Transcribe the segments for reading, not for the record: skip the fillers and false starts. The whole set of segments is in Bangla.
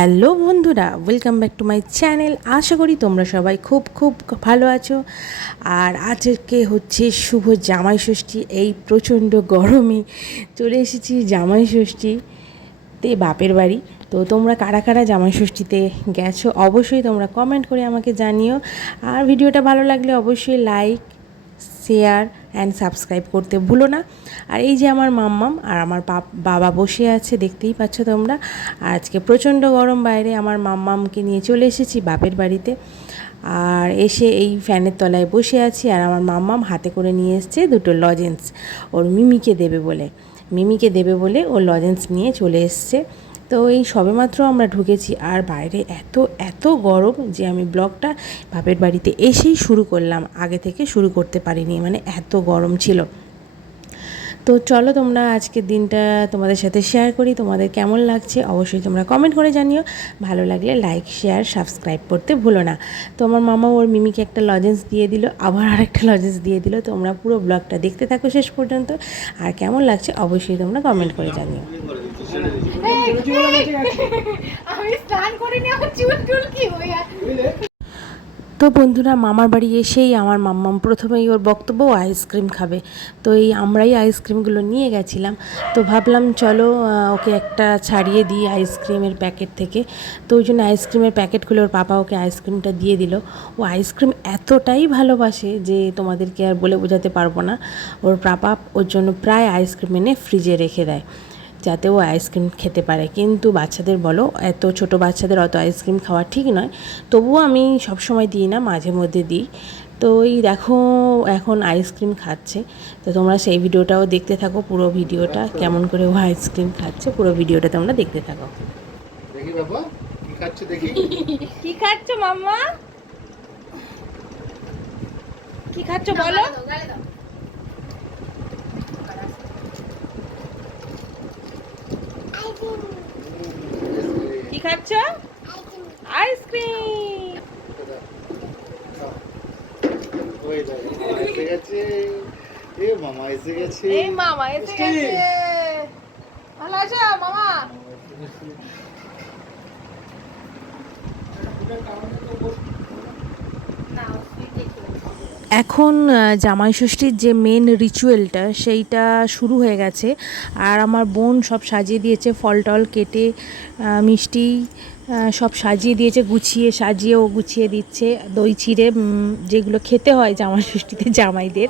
হ্যালো বন্ধুরা, welcome back to my channel. আশা করি তোমরা সবাই খুব খুব ভালো আছো। আর আজকে হচ্ছে শুভ জামাই ষষ্ঠী। এই প্রচণ্ড গরমে চলে এসেছি জামাই ষষ্ঠীতে বাপের বাড়ি। তো তোমরা কারা কারা জামাই ষষ্ঠীতে গেছো অবশ্যই তোমরা কমেন্ট করে আমাকে জানিও। আর ভিডিওটা ভালো লাগলে অবশ্যই লাইক, শেয়ার অ্যান্ড সাবস্ক্রাইব করতে ভুলো না। আর এই যে আমার মাম্মাম আর আমার বাবা বসে আছে, দেখতেই পাচ্ছ তোমরা। আর আজকে প্রচণ্ড গরম বাইরে, আমার মাম্মামকে নিয়ে চলে এসেছি বাপের বাড়িতে। আর এসে এই ফ্যানের তলায় বসে আছি। আর আমার মাম্মাম হাতে করে নিয়ে এসছে দুটো লজেন্স, ওর মিমিকে দেবে বলে ও লজেন্স নিয়ে চলে এসছে। তো এই সবেমাত্র আমরা ঢুকেছি, আর বাইরে এত এত গরম যে আমি ব্লগটা বাপের বাড়িতে এসেই শুরু করলাম, আগে থেকে শুরু করতে পারিনি, মানে এত গরম ছিল। তো চলো তোমরা আজকের দিনটা তোমাদের সাথে শেয়ার করি। তোমাদের কেমন লাগছে অবশ্যই তোমরা কমেন্ট করে জানিও। ভালো লাগলে লাইক, শেয়ার, সাবস্ক্রাইব করতে ভুলো না। তো আমার মামা ওর মিমিকে একটা লজেন্স দিয়ে দিল, আবার আরেকটা লজেন্স দিয়ে দিল। তোমরা পুরো ব্লগটা দেখতে থাকো শেষ পর্যন্ত। আর কেমন লাগছে অবশ্যই তোমরা কমেন্ট করে জানিও। আমি স্নান করিনি, আমার চুল টুল কি হয়ে আছে। তো বন্ধুরা, মামার বাড়ি এসেই আমার মাম্মাম প্রথমেই ওর বক্তব্য আইসক্রিম খাবে। তো এই আমরাই আইসক্রিমগুলো নিয়ে গেছিলাম। তো ভাবলাম চলো ওকে একটা ছাড়িয়ে দিই আইসক্রিমের প্যাকেট থেকে। তো ওই জন্য আইসক্রিমের প্যাকেটগুলো ওর পাপা ওকে আইসক্রিমটা দিয়ে দিল। ও আইসক্রিম এতটাই ভালোবাসে যে তোমাদেরকে আর বলে বোঝাতে পারবো না। ওর পাপা ওর জন্য প্রায় আইসক্রিম এনে ফ্রিজে রেখে দেয় যাতে ও আইসক্রিম খেতে পারে। কিন্তু বাচ্চাদের বলো, এত ছোট বাচ্চাদের অত আইসক্রিম খাওয়া ঠিক নয়। তবুও আমি সবসময় দিই না, মাঝে মধ্যে দিই। তো এই দেখো এখন আইসক্রিম খাচ্ছে। তো তোমরা সেই ভিডিওটাও দেখতে থাকো, পুরো ভিডিওটা কেমন করে ও আইসক্রিম খাচ্ছে, পুরো ভিডিওটা তোমরা দেখতে থাকো। দেখি বাবা কি খাচ্ছে, দেখি কি খাচ্ছ মাম্মা? কি খাচ্ছ বলো? কি খাচ্ছ? আইসক্রিম। ওই দেখো এসে গেছে, এ মামা এসে গেছে। এই মামা এসে গেছে। ভালো আছো মামা? এখন জামাই ষষ্ঠীর যে মেন রিচুয়ালটা সেইটা শুরু হয়ে গেছে। আর আমার বোন সব সাজিয়ে দিয়েছে, ফল টল কেটে মিষ্টি সব সাজিয়ে দিয়েছে, সাজিয়ে ও গুছিয়ে দিচ্ছে। দই চিড়ে যেগুলো খেতে হয় জামাই ষষ্ঠীতে জামাইদের,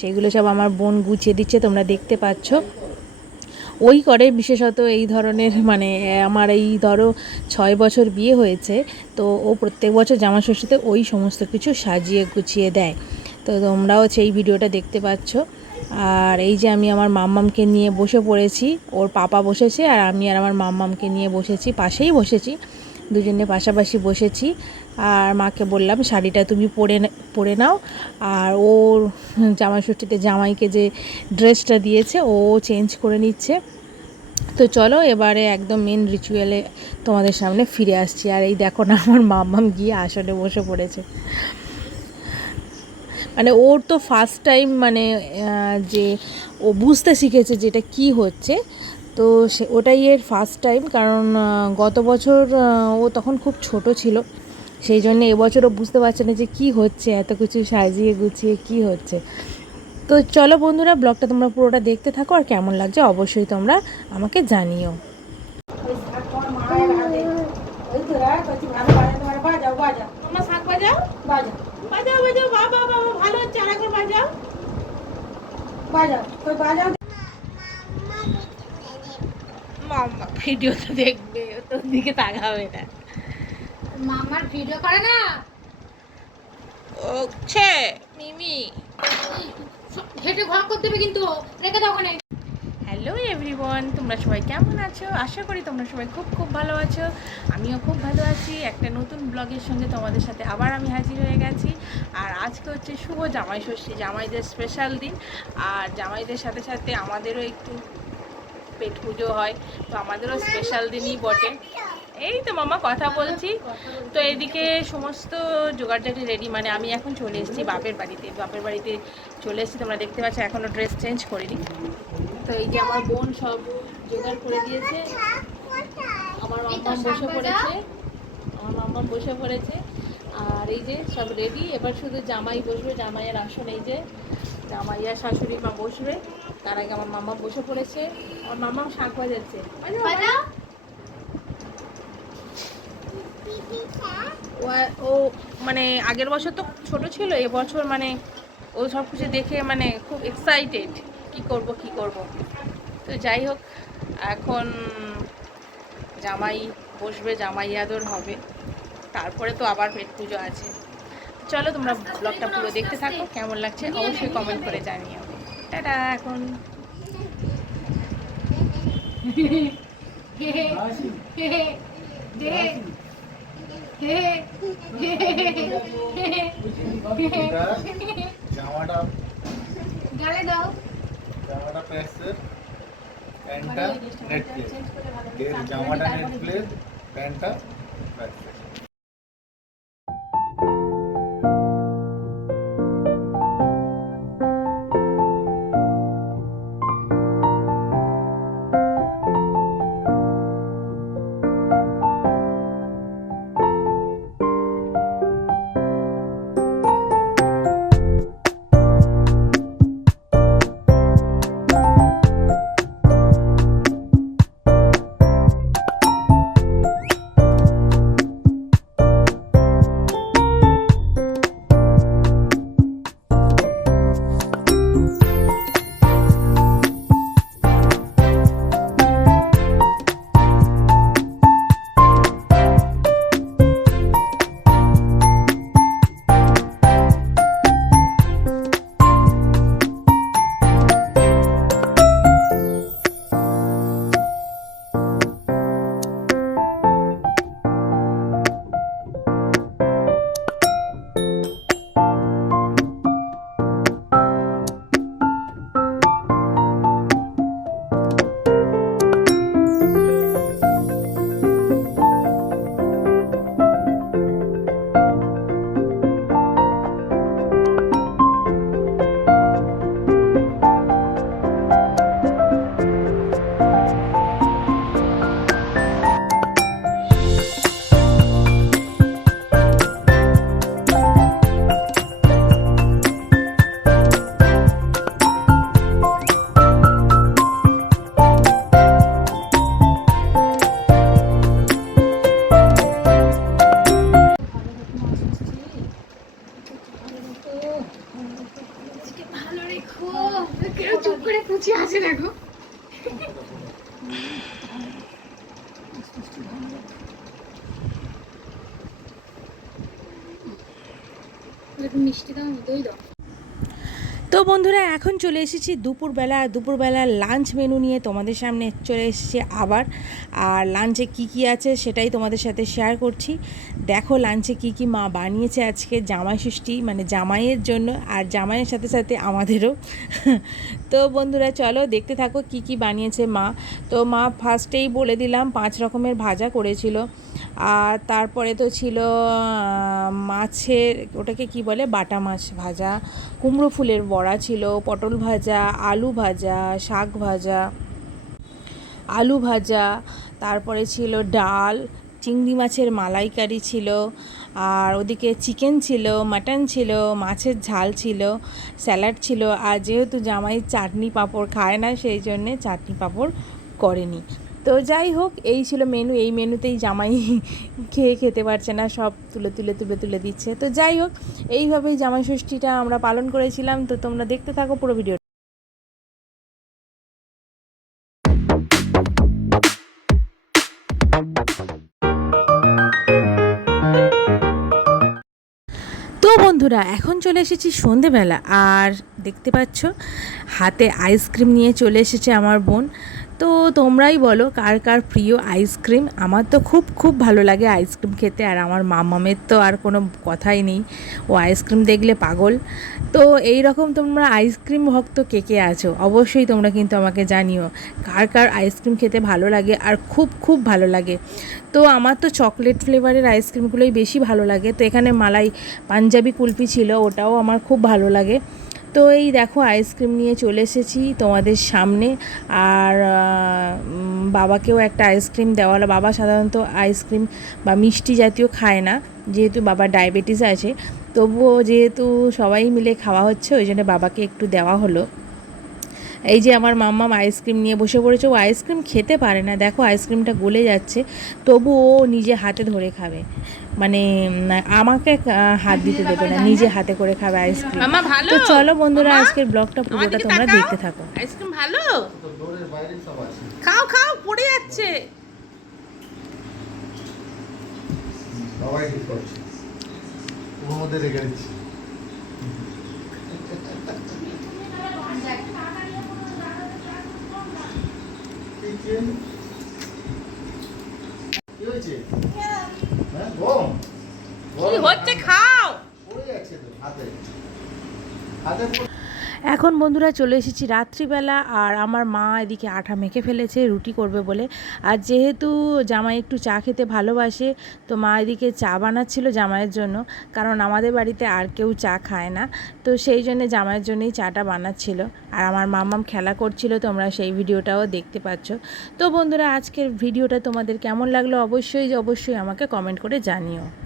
সেগুলো সব আমার বোন গুছিয়ে দিচ্ছে, তোমরা দেখতে পাচ্ছ। ওই করে বিশেষত এই ধরনের, মানে আমার এই ধরো 6 বছর বিয়ে হয়েছে, তো ও প্রত্যেক বছর জামা ষষ্ঠীতে ওই সমস্ত কিছু সাজিয়ে গুছিয়ে দেয়। তো তোমরাও সেই ভিডিওটা দেখতে পাচ্ছ। আর এই যে আমি আমার মাম্মামকে নিয়ে বসে পড়েছি, ওর পাপা বসেছে আর আমি আর আমার মাম্মামকে নিয়ে বসেছি, পাশেই বসেছি, দুজনে পাশাপাশি বসেছি। আর মাকে বললাম শাড়িটা তুমি পরে নাও। আর ওর জামাই ষষ্ঠীতে জামাইকে যে ড্রেসটা দিয়েছে ও চেঞ্জ করে নিচ্ছে। তো চলো এবারে একদম মেন রিচুয়ালে তোমাদের সামনে ফিরে আসছি। আর এই দেখো না, আমার মাম্মাম গিয়ে আসলে বসে পড়েছে। মানে ওর তো ফার্স্ট টাইম, মানে যে ও বুঝতে শিখেছে যেটা কি হচ্ছে। তো ওটাই এর ফার্স্ট টাইম, কারণ গত বছর ও তখন খুব ছোট ছিল, সেই জন্য এবছরও বুঝতে পারছে না যে কী হচ্ছে, এত কিছু সাজিয়ে গুছিয়ে কী হচ্ছে। তো চলো বন্ধুরা, ব্লগটা তোমরা পুরোটা দেখতে থাকো, আর কেমন লাগছে অবশ্যই তোমরা আমাকে জানিও। মাম্মা শাক বাজাও, বাজাও বাজাও বাজাও। বাবা বাবা ভালো হচ্ছে, আরেকবার বাজাও বাজাও, কই বাজাও। মাম্মা ভিডিও তো দেখবে, ও তোর দিকে তাকাবে না। মামার ভিডিও করে না, ওছে মিমি হেঁটে ঘর করতে হবে কিন্তু, রেখে দাও ওখানে। হ্যালো এভরিওয়ান, তোমরা সবাই কেমন আছো? আশা করি তোমরা সবাই খুব খুব ভালো আছো। আমিও খুব ভালো আছি। একটা নতুন ব্লগের সঙ্গে তোমাদের সাথে আবার আমি হাজির হয়ে গেছি। আর আজকে হচ্ছে শুভ জামাই ষষ্ঠী, জামাইদের স্পেশাল দিন। আর জামাইদের সাথে সাথে আমাদেরও একটু পেট পুজো হয়, তো আমাদেরও স্পেশাল দিনই বটে। এই তো মামা কথা বলছি। তো এদিকে সমস্ত জোগাড়জাটি রেডি, মানে আমি এখন চলে এসেছি বাপের বাড়িতে চলে এসেছি। তোমরা দেখতে পাচ্ছ এখনও ড্রেস চেঞ্জ করিনি। তো এই যে আমার বোন সব জোগাড় করে দিয়েছে, আমার এই তো মাম্মাম শাক বসে ভাজা। পড়েছে, আমার মাম্মাম বসে পড়েছে। আর এই যে সব রেডি, এবার শুধু জামাই বসবে, জামাইয়ের আসন এই যে, জামাই আর শাশুড়ি মা বসবে। তার আগে আমার মাম্মা বসে পড়েছে, আমার মাম্মাম শাক বাজাচ্ছে। ভাজা। ও মানে আগের বছর তো ছোট ছিল, এবছর মানে ও সব কিছু দেখে মানে খুব এক্সাইটেড, কি করব কি করব। তো যাই হোক, এখন জামাই বসবে, জামাই আদর হবে, তারপরে তো আবার পেট পুজো আছে। চলো তোমরা ব্লগটা পুরো দেখতে থাকো, কেমন লাগছে অবশ্যই কমেন্ট করে জানিও। টাটা এখন। এটা জামাটা গালে দাও। জামাটা প্যান্টের প্যান্টটা নেট প্লেট, জামাটা নেট প্লেট, প্যান্টটা ব্যাক প্লেট। ভালো রেখো। কেউ চুপ করে কুচি আছে দেখো। মিষ্টি দাও, দই দাও। তো বন্ধুরা এখন চলে এসেছি দুপুরবেলার লাঞ্চ মেনু নিয়ে তোমাদের সামনে চলে এসেছি আবার। আর লাঞ্চে কি কি আছে সেটাই তোমাদের সাথে শেয়ার করছি। দেখো লাঞ্চে কি কি মা বানিয়েছে আজকে জামাই ষষ্ঠী মানে জামাইয়ের জন্য, আর জামাইয়ের সাথে সাথে আমাদেরও। তো বন্ধুরা চলো দেখতে থাকো কি কি বানিয়েছে মা। তো মা ফার্স্টেই বলে দিলাম 5 রকমের ভাজা করেছিল। আর তারপরে তো ছিল মাছের, ওটাকে কি বলে, বাটা মাছ ভাজা, কুমড়ো ফুলের বড়া ছিল, পটল ভাজা, আলু ভাজা, শাক ভাজা, আলু ভাজা, তারপরে ছিল ডাল, চিংড়ি মাছের মালাইকারি ছিল, আর ওদিকে চিকেন ছিল, মাটন ছিল, মাছের ঝাল ছিল, স্যালাড ছিল। আর যেহেতু জামাই চাটনি পাঁপড় খায় না সেই জন্যে চাটনি পাঁপড় করেনি। তো যাই হোক এই ছিল মেনু। এই মেনুতেই জামাই খেতে পারছে না, সব তুলে দিচ্ছে। তো যাই হোক এইভাবেই জামাই ষষ্ঠীটা আমরা পালন করেছিলাম। তো তোমরা দেখতে থাকো পুরো ভিডিও। তো বন্ধুরা এখন চলে এসেছি সন্ধেবেলা, আর দেখতে পাচ্ছ হাতে আইসক্রিম নিয়ে চলে এসেছে আমার বোন। তো তোমরাই বলো কার কার প্রিয় আইসক্রিম। আমার তো খুব ভালো লাগে আইসক্রিম খেতে, আর আমার মামামের তো আর কোনো কথাই নেই, ও আইসক্রিম দেখলে পাগল। তো এই রকম তোমরা আইসক্রিম ভক্ত কে কে আছো অবশ্যই তোমরা কিন্তু আমাকে জানিও কার কার আইসক্রিম খেতে ভালো লাগে আর খুব ভালো লাগে। তো আমার তো চকলেট ফ্লেভারের আইসক্রিমগুলোই বেশি ভালো লাগে। তো এখানে মালাই পাঞ্জাবি কুলফি ছিল, ওটাও আমার খুব ভালো লাগে। তো এই দেখো আইসক্রিম নিয়ে চলে এসেছি তোমাদের সামনে। আর বাবাকেও একটা আইসক্রিম দেওয়া হলো। বাবা সাধারণত আইসক্রিম বা মিষ্টি জাতীয় খায় না, যেহেতু বাবার ডায়াবেটিস আছে। তবুও যেহেতু সবাই মিলে খাওয়া হচ্ছে, ওই জন্য বাবাকে একটু দেওয়া হলো। এই যে আমার মাম্মাম আইসক্রিম নিয়ে বসে পড়েছে। ও আইসক্রিম খেতে পারে না, দেখো আইসক্রিমটা গলে যাচ্ছে, তবু ও নিজে হাতে ধরে খাবে, মানে আমাকে হাত দিতে দেবে না, নিজে হাতে করে খাবে আইসক্রিম। মামা ভালো? তো চলো বন্ধুরা, মামা? আজকের ব্লগটা আমার পুরোটা দিকে তোমরা তাকাও। দেখতে থাকো। আইসক্রিম ভালো? তো ডোরের বাইরে সব আছে। খাও খাও, পড়ে যাচ্ছে। সবাই ঠিক করছে, ওর মধ্যে রেখে দিচ্ছি। কি হয়েছে? হ্যাঁ, গরম? কি হচ্ছে? খাও। পড়ে যাচ্ছে তো হাতে হাতে পড়ে- এখন বন্ধুরা চলে এসেছি রাত্রিবেলা, আর আমার মা এদিকে আটা মেখে ফেলেছে রুটি করবে বলে। আর যেহেতু জামাই একটু চা খেতে ভালোবাসে, তো মা এদিকে চা বানাচ্ছিল জামাইয়ের জন্য, কারণ আমাদের বাড়িতে আর কেউ চা খায় না, তো সেই জন্য জামাইয়ের জন্যই চাটা বানাচ্ছিল। আর আমার মাম্মাম খেলা করছিল, তোমরা সেই ভিডিওটাও দেখতে পাচ্ছ। তো বন্ধুরা, আজকের ভিডিওটা তোমাদের কেমন লাগলো অবশ্যই আমাকে কমেন্ট করে জানিও।